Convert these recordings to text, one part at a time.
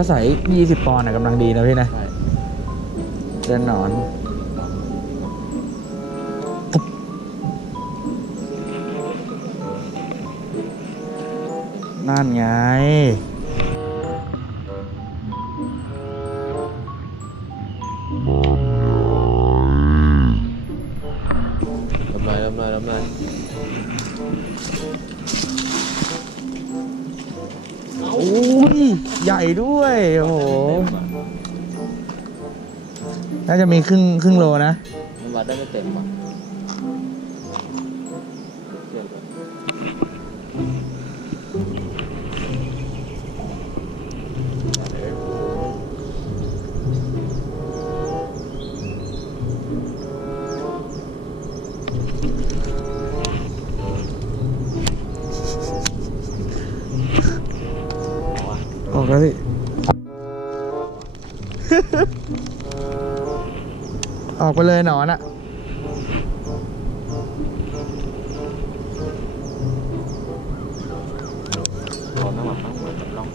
ถ้าใส่ยี่สิบปอนด์อะกำลังดีนะพี่นะใช่เดินหนอนนั่นไง โอ้ยใหญ่ด้วยโอ้โหน่าจะมีครึ่งครึ่งโลนะมันวัดได้ไม่เต็มอะ แล้วพี่ ออกไปเลยหนอนอะรอน้ำมันตั้งเหมือนกับน้อง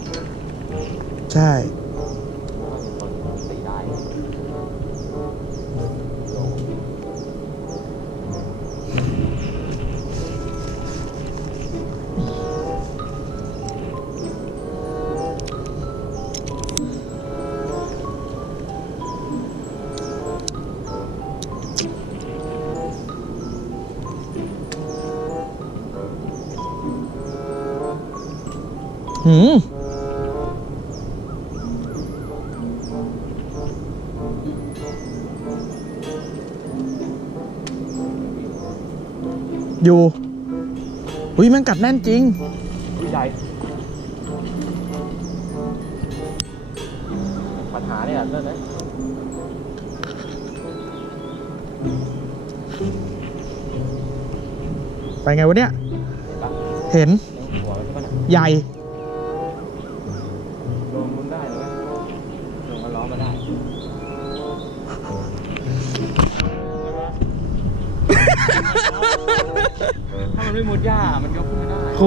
ใช่ หืมอยู่อุ้ยมันกัดแน่นจริงผู้ใหญ่ปัญหาเนี่ยเรื่องนี้ไปไงวะเนี่ย เห็นปะเห็นในหัวมันใช่ปะน่ะใหญ่ ไม่มุดหญ้ามันยกขึ้นไม่ได้โห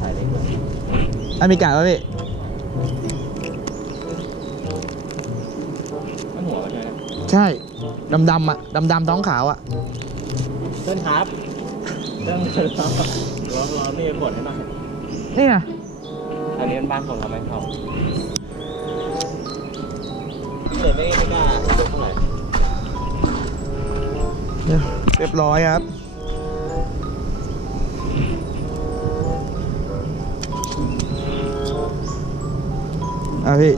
ถ่ายได้เลยอันมีกาดป่ะพี่มันหัวมันเลยนะใช่ดำดำๆอะดำดำๆท้องขาวอะเต้นครับเต้นครับร้อนร้อนนี่กดให้หน่อยนี่ไงอันนี้เป็นบ้านคนเราไม่เข้า เลยไม่ไม่กล้ายกเท่าไหร่เรียบร้อยครับ อะพี่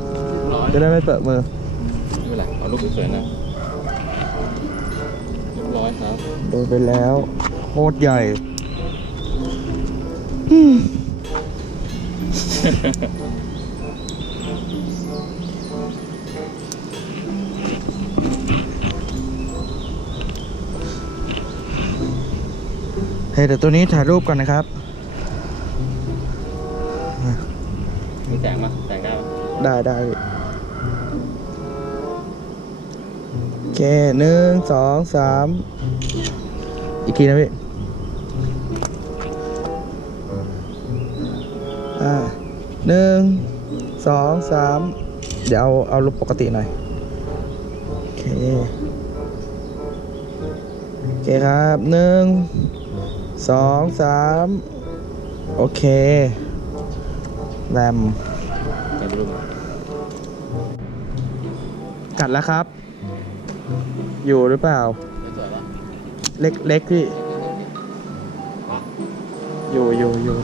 จะได้ไม่เปิดมือ ไม่เป็นไรเอารูปสวยๆนะ เรียบร้อยครับ โดนไปแล้ว โคตรใหญ่ เฮ้ยเดี๋ยวตัวนี้ถ่ายรูปก่อนนะครับมีแสงปะแสงได้ปะได้ได้พี่โอเคหนึ่งสองสามอีกทีนะพี่อ่าหนึ่งสองสามเดี๋ยวเอาเอารูปปกติหน่อยโอเคโอ เคครับหนึ่งสองสามโอเค แรมกัดแล้วครับ อยู่หรือเปล่า เล็กเล็กพี่ อยู่อยู่อยู่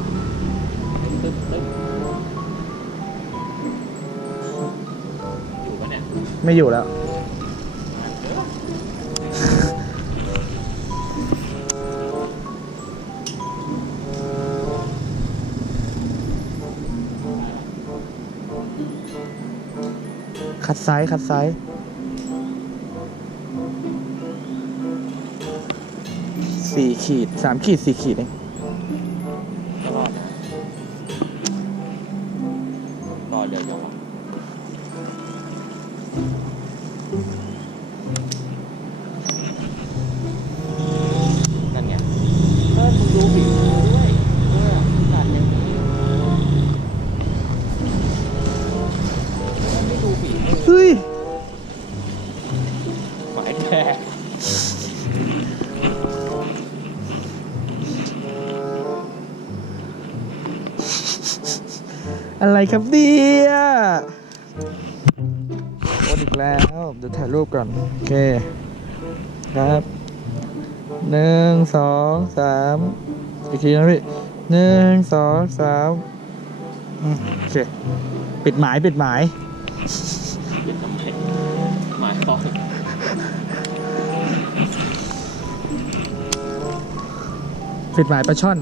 ไม่อยู่แล้ว ขัดซ้ายขัดซ้าย สี่ขีดสามขีดสี่ขีดเอง อะไรครับเนี่ยโอ้อีกแล้ว เดี๋ยวถ่ายรูปก่อน โอเค ครับหนึ่งสองสามอีกทีนะพี่หนึ่งสองสามโอเค ปิดหมายปิดหมายปลี่ยนทำไมหมายต่อปิดหมายปลาช่อน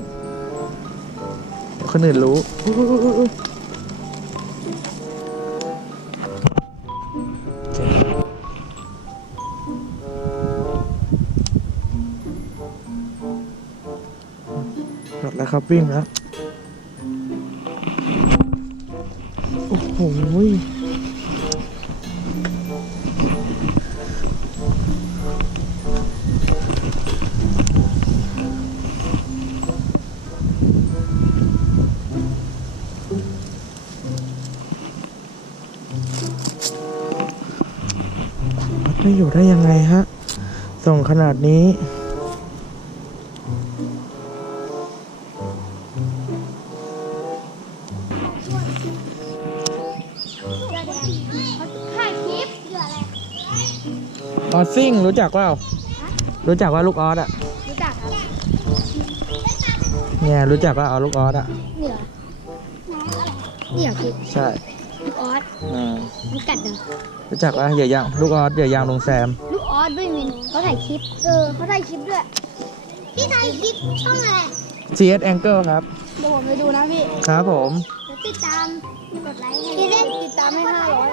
เดี๋ยวคนอื่นรู้ แล้วครับวิ่งแล้วโอ้โหไม่อยู่ได้ยังไงฮะ ส่งขนาดนี้ ออสซิ่งรู้จักเปล่ารู้จักว่าลูกออสอะรู้จักครับเนี่ยรู้จักว่าเอาลูกออสอะเหยื่อเหยื่อคือใช่ลูกออสอ่ามันกัดเหรอรู้จักว่าเหยื่อยางลูกออสเหยื่อยางลงแซม ลูกออสด้วยมินเขาถ่ายคลิปเออเขาถ่ายคลิปด้วยพี่ถ่ายคลิปช่องอะไร CS Angle ครับเดี๋ยวผมไปดูนะพี่ครับผมเดี๋ยวติดตามกดไลค์ให้พี่เล่นติดตามให้ห้าร้อย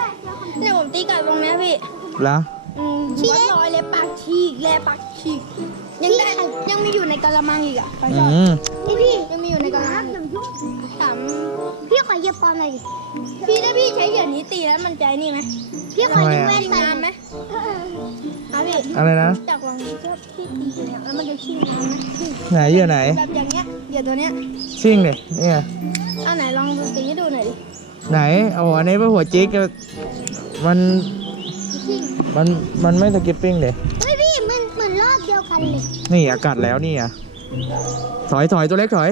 เนี่ยผมตีไก่ตรงเนี้ยพี่แล้ว อืมวัดรอยเลยปากฉีกแลปากฉีกยังได้ยังมีอยู่ในกะละมังอีกอะไปชอือบมพี่พี่ยังมีอยู่ในกระมังถามพี่ขอเหยียบปอนหน่อยดิพี่ถ้าพี่ใช้เหยื่อนี้ตีแล้วมันใจนี่ไหมพี่ขอยิงแว่นนานไหมครับพี่อะไรนะจากลองดูว่าพี่ตีอยู่เนี่ยแล้วมันจะชิ่งน้ำไหมไหนเหยื่อไหนแบบอย่างเงี้ยเหยื่อตัวเนี้ยชิ่งเนี่ยเนี่ยเอาไหนลองดูตีให้ดูหน่อยดิไหนเอาอันนี้เป็นหัวจิกมันชิ่ง มันมันไม่สกิปปิ้งเลยเฮ้ยพี่มันเหมือนรอบเดียวกันเลยนี่อากาศแล้วนี่อะถอยถอยตัวเล็กถอย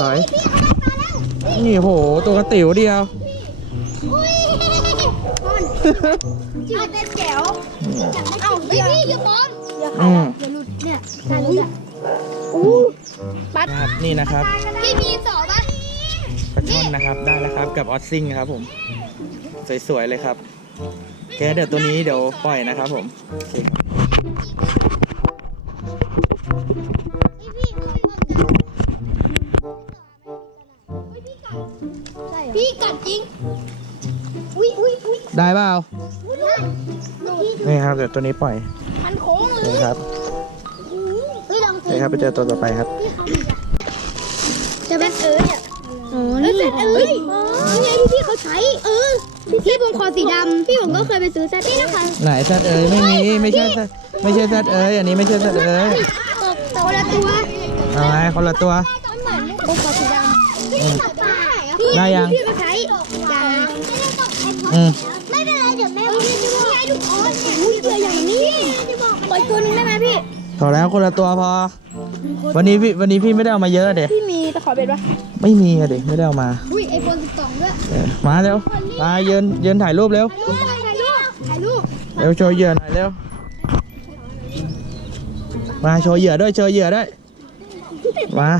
ถอย พี่เขาได้ปลาแล้วนี่โหตัวกระติ๋วเดียว อุ้ยมันจืดเป็นแจ๋วเอ้าพี่พี่อย่าปอนอย่าขาอืดมอย่าหลุดเนี่ยขาดหลุดอะอู้ปัดนะครับนี่นะครับพี่มีสองป่ะปลาช่อนนะครับได้แล้วครับกับออสซิ่งครับผม สวยๆเลยครับโอ เคเดี๋ยวตัวนี้เดี๋ยวปล่อยนะครับผมโอเคครับพี่กัดจริง อุ้ยอุ้ยอุ้ยได้เปล่าอุ้ยดูนี่ครับเดี๋ยวตัวนี้ปล่อยมันโค้งเลนี่ยครับเฮ้ยลองนี่ครับไปเจอตัวต่อไปครับจะเป็นเอ้ยอะอ๋อนี่เซตเอ้ยนี่ไงที่พี่เขาใช้ เออ ที่ผมคอสีดำพี่ผมก็เคยไปซื้อเซตนี่นะคะไหนแซดเอ้ยไม่มีไม่ใช่แซดไม่ใช่แซดเอ้ยอันนี้ไม่ใช่แซดเอ้ยตกตัวละตัวเอาไงคนละตัวเหมือนผมคอสีดำพี่ตกปลาได้ยังพี่เขาใช้ยังอืมไม่เป็นไรเดี๋ยวแม่พี่ให้ลูกออสเนี่ยอุ้ยตัวอย่างนี้ปล่อยตัวหนึงได้ไหมพี่พอแล้วคนละตัวพอ วันนี้พี่วันนี้พี่ไม่ได้เอามาเยอะเด็พี่มีตะขอเบ็ดปะไม่มีอะเด็ไม่ได้เอามาอุ้ยไอโฟน12ด้วยเออมาเร็ว มายืนยืนถ่ายรูปเร็วถ่ายรูปถ่ายรูปถ่ายรูปเร็วโชว์เหยื่อหน่อยเร็วมาโชว์เหยื่อด้วยโชว์เหยื่อด้วยมา